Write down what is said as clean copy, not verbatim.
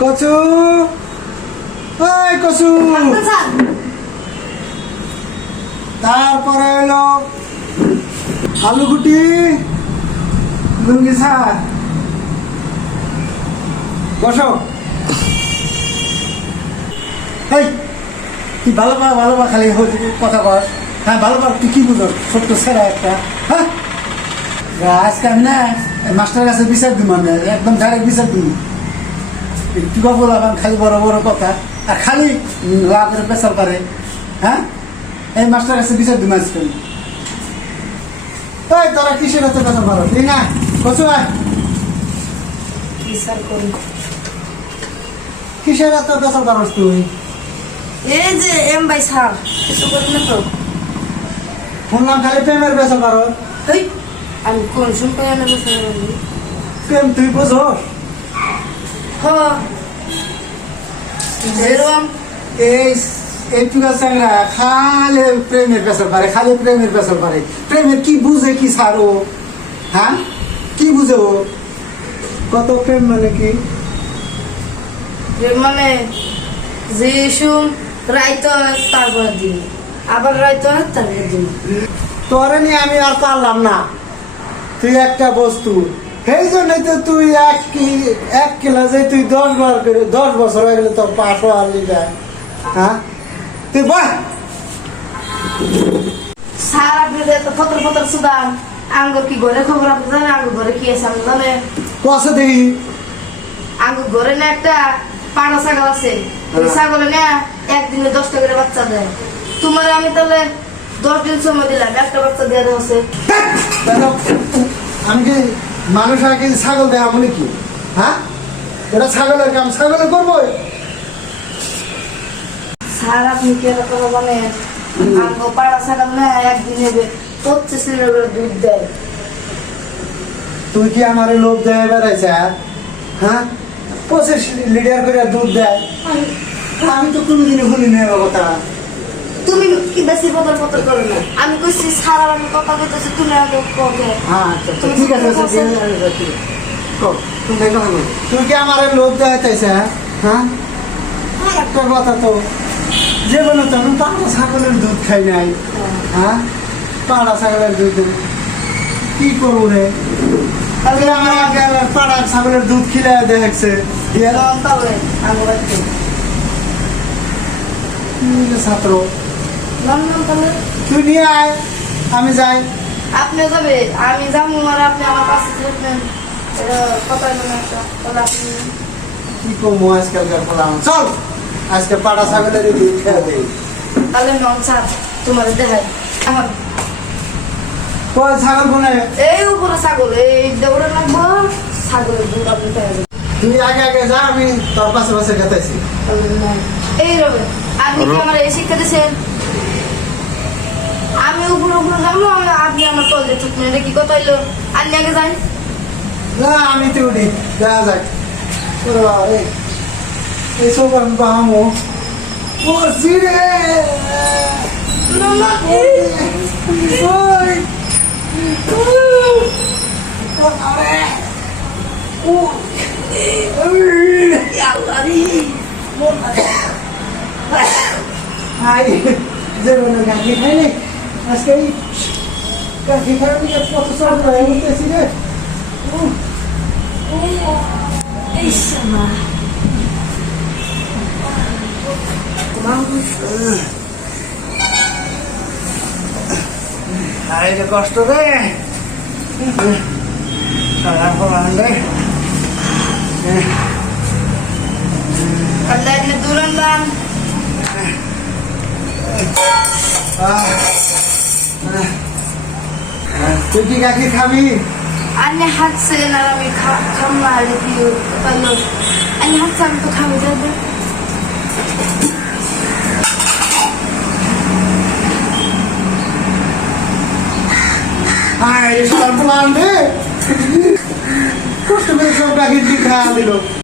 কচু ওই কচু তারপরে হলো আলুগুটি লুঙ্গি ছাড় বসো এই তুই ভালো পা খালি কথা কর হ্যাঁ ভালো পা তুই কি বুঝো ছোট্ট ছেড়া একটা হ্যাঁ আজকে আমি না মাস্টার কাছে বিচার দিব আমি একদম ডাইরেক্ট বিচার দিব একটু বললাম খালি বড় বড় কথা আর খালি লাভের পেশাল পারে হ্যাঁ এই মাস্টার কাছে বিচার দিব আজকে ওই তোরা কিসের হাতে পেশাল পারো তুই না কচু বিচার করি কিসের হাতে পেশাল পারস তুই এই যে এম ভাই স্যার কিছু করি না তো শুনলাম খালি প্রেমের পেশাল পারো এই আমি কোন সময় আনবো প্রেম তুই বোঝস যেরকম এইটুকা চ্যাংরা খালি প্রেমের পেশাল পারে খালি প্রেমের পেশাল পারে প্রেমের কি বুঝে কি ছাড়ো হ্যাঁ কি বুঝে ও কত প্রেম মানে কি মানে যে সুম রাইতো তারপর দিন আবার রাইতো তারপর দিন তোরে নিয়ে আমি আর পারলাম না তুই একটা বস্তু সেই জন্যই তো তুই এক ক্লাসে তুই 10 বছর হয়ে গেলে তোর পাশ হারিয়ে যায় হ্যাঁ তুই বল স্যার আপনি তো ফতর ফতর সুদান আঙ্গুর কি ঘরে খবর আপনি জানেন আঙ্গুর ঘরে কি আছে আমি জানে কষে দেখি আঙ্গুর ঘরে না একটা পাড়া ছাগল আছে ওই ছাগলে না একদিনে 10টা করে বাচ্চা দেয় তোমার আমি তাহলে 10 দিন সময় দিলাম একটা বাচ্চা দিয়ে দেওয়া আমি কি মানুষ আগে ছাগল দেয় আমি কি হ্যাঁ এটা ছাগলের কাম ছাগলে করবো স্যার আপনি কি এরকম মানে আঙ্গুর পাড়া ছাগল না একদিনে 25 লিটার করে দুধ দেয় তুই কি আমার লোভ দেয় বেড়াইছে হ্যাঁ 25 লিটার করে দুধ দেয় আমি তো কোনোদিনই শুনি না কথা তুমি কি বেশি বদল বদল করো না আমি কইছি সারা আমি কথা কইতেছি তুমি আগে কবে হ্যাঁ ঠিক আছে তুই কি আমার লোভ দেয় চাইছে হ্যাঁ একটা কথা তো যে বলো তখন পাড়া ছাগলের দুধ খাই নাই হ্যাঁ পাড়া ছাগলের দুধ কি করবো রে তাহলে আমার আগে পাড়া ছাগলের দুধ খিলে দেখছে তাহলে আঙ্গুর ছাত্র লন্ডন তাহলে তুই নিয়ে আয় আমি যাই আপনি যাবে আমি যাবো আর আপনি আমার পাশে থাকবেন কথা মনে একটা তাহলে আপনি কি করবো আজকালকার পোলাম চল আজকে পাড়া ছাগলের দুধ খেয়ে দেই তাহলে নন স্যার তোমার দেখাই আমার কয় ছাগল বনে এই উপরে ছাগল এই দৌড়ে লাগবো ছাগলের দুধ আপনি পেয়ে যাবেন তুই আগে যা আমি তোর পাশে পাশে খেতেছি এই রবে আপনি কি আমার এই শিক্ষা দিয়েছেন আমি উপরে উপরে যাবো আপনি আমার তলে থাকবেন এটা কি কথা হইলো আপনি আগে যাই না আমি তো উঠি দেখা যাক এইসব আমি পাহামো পড়ছি রে যেমন গাখি খাইনি আজকে গাখি খাইনি কত সব উঠতেছি রে এই সমা আরে কষ্ট রে সারা ফলান রে Allah ini turun bang. তুই কি গাখি খাবি Ane hakse narami kama lipiyo palo. Ane hakse আমি তো খাবো যাবে আয় সব প্লান রে কষ্ট করে সব গাখি খাওয়া দিল